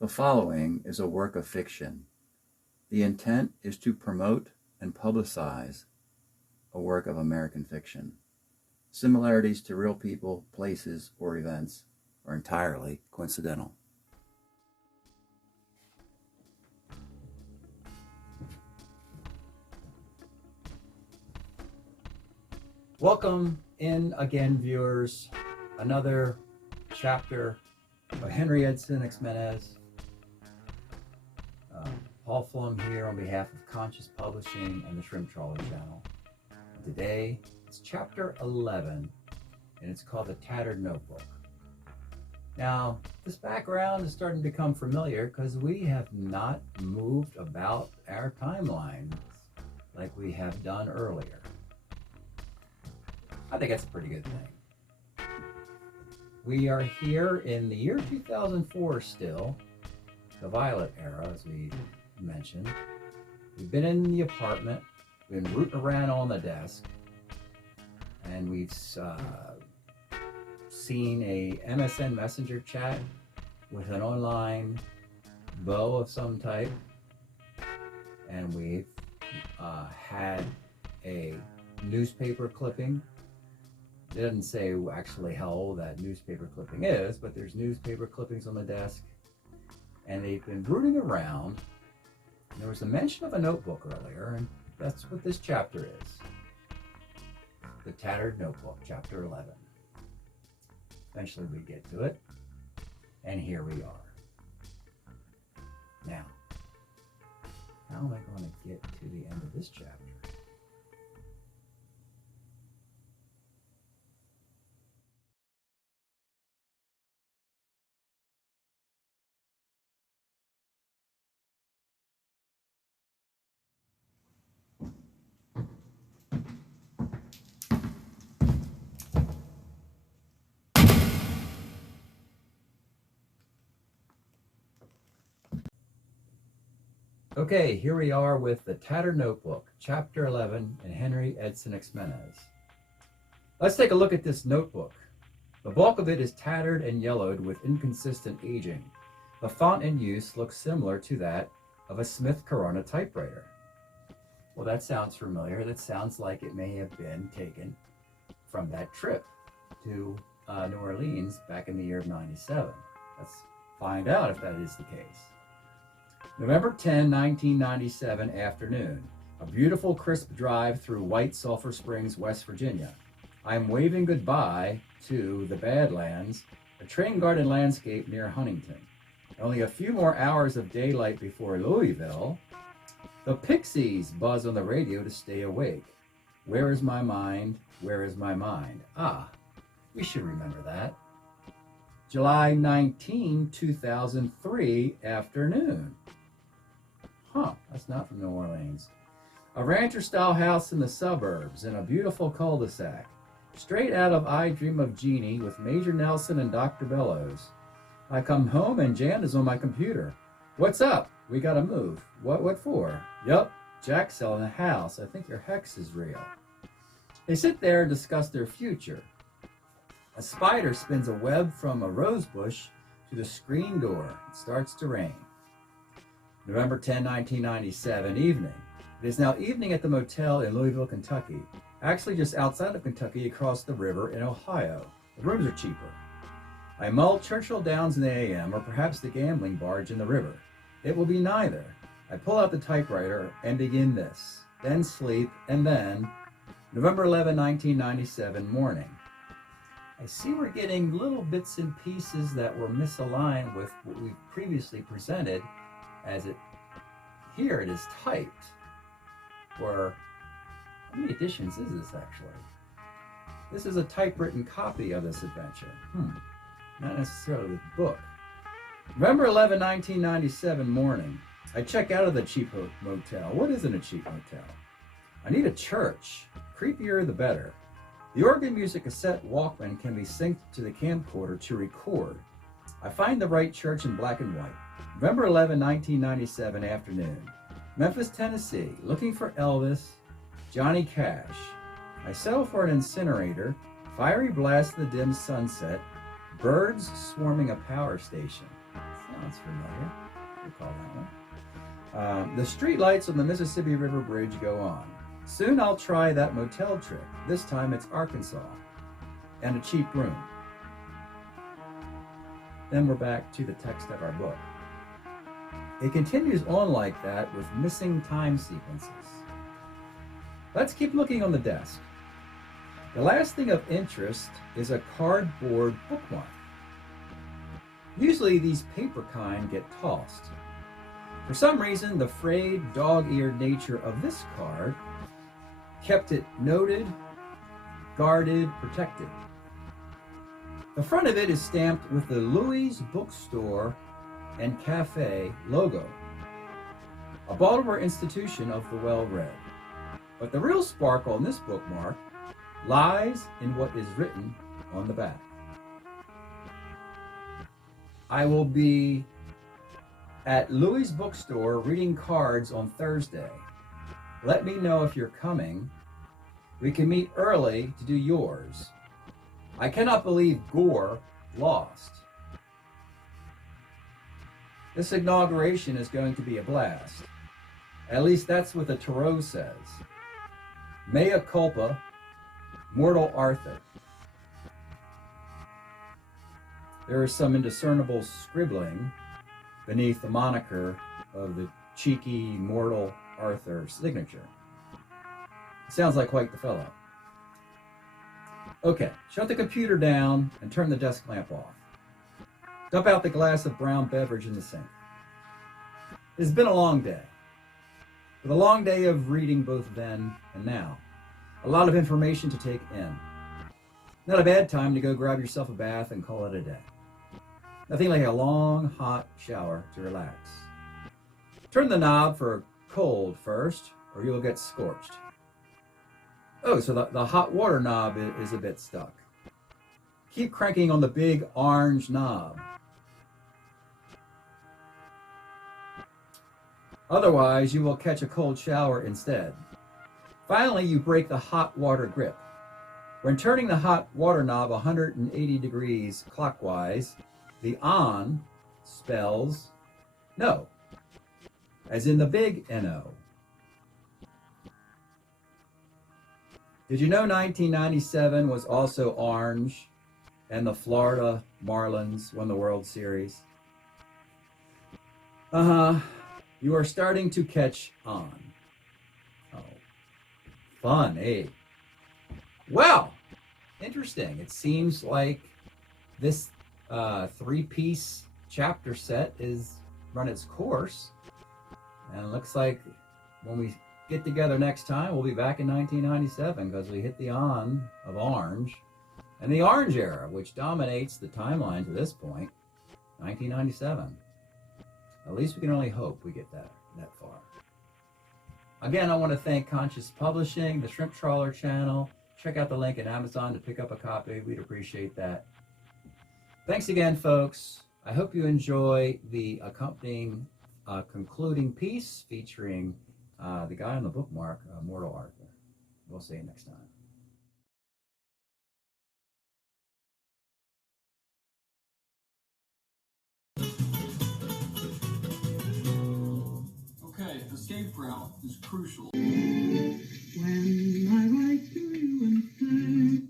The following is a work of fiction. The intent is to promote and publicize a work of American fiction. Similarities to real people, places, or events are entirely coincidental. Welcome in again, viewers. Another chapter by HENRI Edson XIMENEZ. Paul Flum here on behalf of Conscious Publishing and the Shrimp Trawler channel. Today, it's chapter 11, and it's called The Tattered Notebook. Now, this background is starting to become familiar because we have not moved about our timelines like we have done earlier. I think that's a pretty good thing. We are here in the year 2004 still, the Violet era, as we mentioned. We've been in the apartment, we've been rooting around on the desk, and we've seen a MSN Messenger chat with an online beau of some type, and we've had a newspaper clipping. It doesn't say actually how old that newspaper clipping is, but there's newspaper clippings on the desk, and they've been rooting around. There was a mention of a notebook earlier, and that's what this chapter is. The Tattered Notebook, chapter 11. Eventually we get to it, and here we are. Now, how am I going to get to the end of this chapter? Okay, here we are with The Tattered Notebook, Chapter 11, in HENRI Edson XIMENEZ. Let's take a look at this notebook. The bulk of it is tattered and yellowed with inconsistent aging. The font in use looks similar to that of a Smith Corona typewriter. Well, that sounds familiar. That sounds like it may have been taken from that trip to New Orleans back in the year of '97. Let's find out if that is the case. November 10, 1997 afternoon. A beautiful crisp drive through White Sulphur Springs, West Virginia. I am waving goodbye to the Badlands, a train-guarded landscape near Huntington. Only a few more hours of daylight before Louisville. The Pixies buzz on the radio to stay awake. Where is my mind? Where is my mind? Ah, we should remember that. July 19, 2003 afternoon. Huh, that's not from New Orleans. A rancher-style house in the suburbs in a beautiful cul-de-sac. Straight out of I Dream of Jeannie with Major Nelson and Dr. Bellows. I come home and Jan is on my computer. What's up? We gotta move. What for? Yup, Jack's selling a house. I think your hex is real. They sit there and discuss their future. A spider spins a web from a rose bush to the screen door. It starts to rain. November 10, 1997, evening. It is now evening at the motel in Louisville, Kentucky. Actually just outside of Kentucky across the river in Ohio. The rooms are cheaper. I mull Churchill Downs in the AM or perhaps the gambling barge in the river. It will be neither. I pull out the typewriter and begin this. Then sleep, and then November 11, 1997 morning. I see we're getting little bits and pieces that were misaligned with what we've previously presented as it, here it is typed. Or, how many editions is this actually? This is a typewritten copy of this adventure. Not necessarily the book. November 11, 1997 morning. I check out of the cheap motel. What isn't a cheap motel? I need a church. Creepier the better. The organ music cassette Walkman can be synced to the camcorder to record. I find the right church in black and white. November 11, 1997 afternoon. Memphis, Tennessee. Looking for Elvis. Johnny Cash. I settle for an incinerator. Fiery blast of the dim sunset. Birds swarming a power station. Sounds familiar. Recall that one. The street lights on the Mississippi River Bridge go on. Soon I'll try that motel trick. This time it's Arkansas. And a cheap room. Then we're back to the text of our book. It continues on like that with missing time sequences. Let's keep looking on the desk. The last thing of interest is a cardboard bookmark. Usually these paper kind get tossed. For some reason, the frayed, dog-eared nature of this card kept it noted, guarded, protected. The front of it is stamped with the Louis Bookstore and Cafe logo, a Baltimore institution of the well-read. But the real sparkle on this bookmark lies in what is written on the back. I will be at Louis' Bookstore reading cards on Thursday. Let me know if you're coming. We can meet early to do yours. I cannot believe Gore lost. This inauguration is going to be a blast. At least that's what the tarot says. Mea culpa, mortal Arthur. There is some indiscernible scribbling beneath the moniker of the cheeky mortal Arthur signature. Sounds like quite the fellow. Okay, shut the computer down and turn the desk lamp off. Dump out the glass of brown beverage in the sink. It's been a long day. With a long day of reading both then and now. A lot of information to take in. Not a bad time to go grab yourself a bath and call it a day. Nothing like a long, hot shower to relax. Turn the knob for cold first, or you'll get scorched. Oh, so the hot water knob is a bit stuck. Keep cranking on the big orange knob. Otherwise, you will catch a cold shower instead. Finally, you break the hot water grip. When turning the hot water knob 180 degrees clockwise, the on spells no, as in the big N-O. Did you know 1997 was also orange and the Florida Marlins won the World Series? You are starting to catch on. Oh, fun, eh? Well, interesting. It seems like this three-piece chapter set is run its course. And it looks like when we get together next time, we'll be back in 1997 because we hit the on of orange and the orange era, which dominates the timeline to this point, 1997. At least we can only hope we get that far. Again, I want to thank Conscious Publishing, the Shrimp Trawler channel. Check out the link at Amazon to pick up a copy. We'd appreciate that. Thanks again, folks. I hope you enjoy the accompanying concluding piece featuring the guy on the bookmark, Mortal Arthur. We'll see you next time. Okay, escape route is crucial. When I write to you and say